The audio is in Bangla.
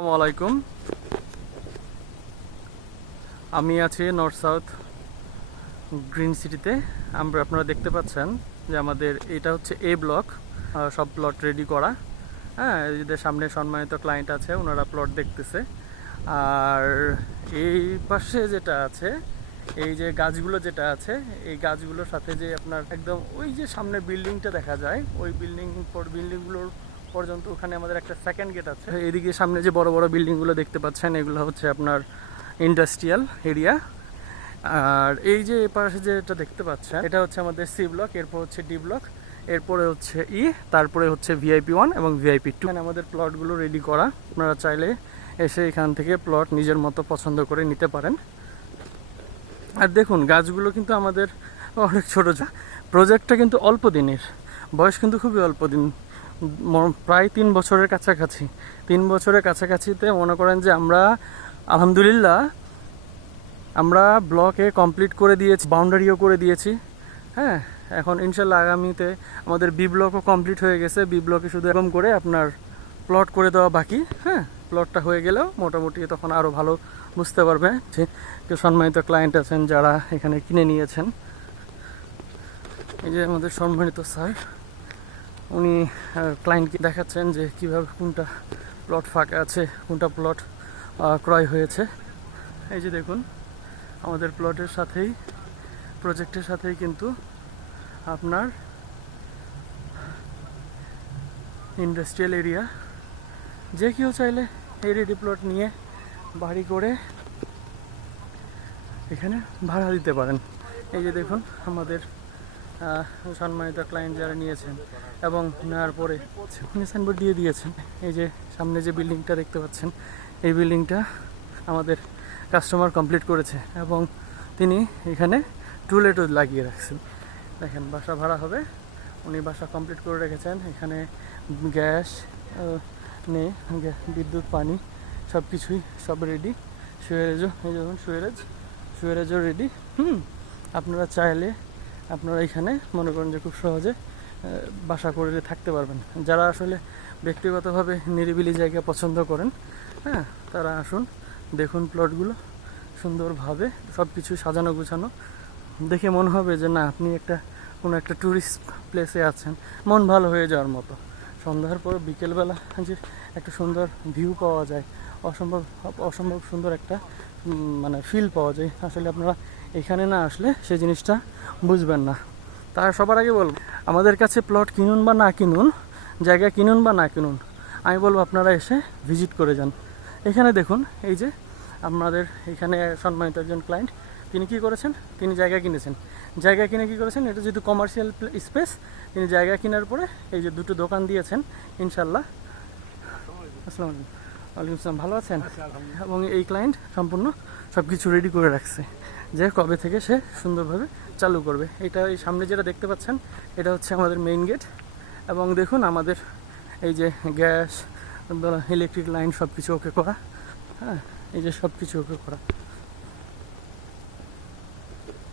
আসসালামু আলাইকুম। আমি আছি নর্থ সাউথ গ্রিন সিটিতে। আপনারা দেখতে পাচ্ছেন যে আমাদের এটা হচ্ছে এ ব্লক, সব প্লট রেডি করা। হ্যাঁ, এদের সামনে সম্মানিত ক্লায়েন্ট আছে, ওনারা প্লট দেখতেছে। আর এই পাশে যেটা আছে, এই যে গাছগুলো যেটা আছে, এই গাছগুলোর সাথে যে আপনার একদম ওই যে সামনে বিল্ডিংটা দেখা যায়, ওই বিল্ডিংগুলোর পর্যন্ত ওখানে আমাদের একটা সেকেন্ড গেট আছে। এদিকে সামনে যে বড় বড় বিল্ডিংগুলো দেখতে পাচ্ছেন, এগুলো হচ্ছে আপনার ইন্ডাস্ট্রিয়াল এরিয়া। আর এই যে পাশে যেটা দেখতে পাচ্ছেন, এটা হচ্ছে আমাদের সি ব্লক, এরপর হচ্ছে ডি ব্লক, এরপরে হচ্ছে ই, তারপরে হচ্ছে ভিআইপি 1 এবং ভিআইপি 2। আমাদের প্লটগুলো রেডি করা, আপনারা চাইলে এসে এখান থেকে প্লট নিজের মতো পছন্দ করে নিতে পারেন। আর দেখুন, গাছগুলো কিন্তু আমাদের অনেক ছোটো। প্রজেক্টটা কিন্তু অল্প দিনের, বয়স কিন্তু খুবই অল্প দিন, প্রায় 3 বছরের কাছাকাছি। 3 বছরের কাছাকাছিতে মনে করেন যে আমরা আলহামদুলিল্লাহ আমরা ব্লকে কমপ্লিট করে দিয়েছি, বাউন্ডারিও করে দিয়েছি। হ্যাঁ, এখন ইনশাল্লাহ আগামীতে আমাদের বি ব্লকও কমপ্লিট হয়ে গেছে। বি ব্লকে শুধু এরকম করে আপনার প্লট করে দেওয়া বাকি। হ্যাঁ, প্লটটা হয়ে গেলেও মোটামুটি তখন আরও ভালো বুঝতে পারবে যে কেউ সম্মানিত ক্লায়েন্ট আছেন যারা এখানে কিনে নিয়েছেন। এই যে আমাদের সম্মানিত স্যার, উনি ক্লায়েন্টকে দেখাচ্ছেন যে কীভাবে কোনটা প্লট ফাঁকা আছে, কোনটা প্লট ক্রয় হয়েছে। এই যে দেখুন, আমাদের প্লটের সাথেই, প্রজেক্টের সাথেই কিন্তু আপনার ইন্ডাস্ট্রিয়াল এরিয়া। যে কেউ চাইলে এই রেডি প্লট নিয়ে বাড়ি করে এখানে ভাড়া দিতে পারেন। এই যে দেখুন, আমাদের সম্মানিত ক্লায়েন্ট যারা নিয়েছেন এবং নেওয়ার পরে উনি সাইনবোর্ড দিয়ে দিয়েছেন। এই যে সামনে যে বিল্ডিংটা দেখতে পাচ্ছেন, এই বিল্ডিংটা আমাদের কাস্টমার কমপ্লিট করেছে এবং তিনি এখানে টুলেটও লাগিয়ে রাখছেন। দেখেন, বাসা ভাড়া হবে, উনি বাসা কমপ্লিট করে রেখেছেন। এখানে গ্যাস নেই, বিদ্যুৎ, পানি সব কিছুই সব রেডি। সুয়েরেজও, এই দেখুন সুয়েরেজও রেডি। আপনারা চাইলে আপনারা এখানে মনে করেন যে খুব সহজে বাসা করে থাকতে পারবেন। যারা আসলে ব্যক্তিগতভাবে নিরিবিলি জায়গা পছন্দ করেন, হ্যাঁ, তারা আসুন, দেখুন প্লটগুলো সুন্দরভাবে সব কিছু সাজানো গুছানো। দেখে মনে হবে যে না, আপনি কোনো একটা ট্যুরিস্ট প্লেসে আছেন, মন ভালো হয়ে যাওয়ার মতো। সন্ধ্যার পর বিকেলবেলা যে একটা সুন্দর ভিউ পাওয়া যায়, অসম্ভব সুন্দর একটা মানে ফিল পাওয়া যায়। আসলে আপনারা এখানে না আসলে সেই জিনিসটা বুঝবেন না। তার সবার আগে বলবো, আমাদের কাছে প্লট কিনুন বা না কিনুন, জায়গা কিনুন বা না কিনুন, আমি বলবো আপনারা এসে ভিজিট করে যান। এখানে দেখুন, এই যে আপনাদের এখানে সম্মানিত একজন ক্লায়েন্ট, তিনি কি করেছেন, তিনি জায়গা কিনেছেন। জায়গা কিনে কি করেছেন, এটা যেহেতু কমার্শিয়াল স্পেস, তিনি জায়গা কেনার পরে এই যে 2টো দোকান দিয়েছেন। ইনশাল্লাহ। আসসালামু আলাইকুম। ওয়ালাইকুম আসসালাম। ভালো আছেন? এবং এই ক্লায়েন্ট সম্পূর্ণ সব কিছু রেডি করে রাখছে যে কবে থেকে সে সুন্দরভাবে চালু করবে। এটা এই সামনে যেটা দেখতে পাচ্ছেন, এটা হচ্ছে আমাদের মেইন গেট। এবং দেখুন, আমাদের এই যে গ্যাস, ইলেকট্রিক লাইন সব কিছু ওকে করা। হ্যাঁ, এই যে সব কিছু ওকে করা।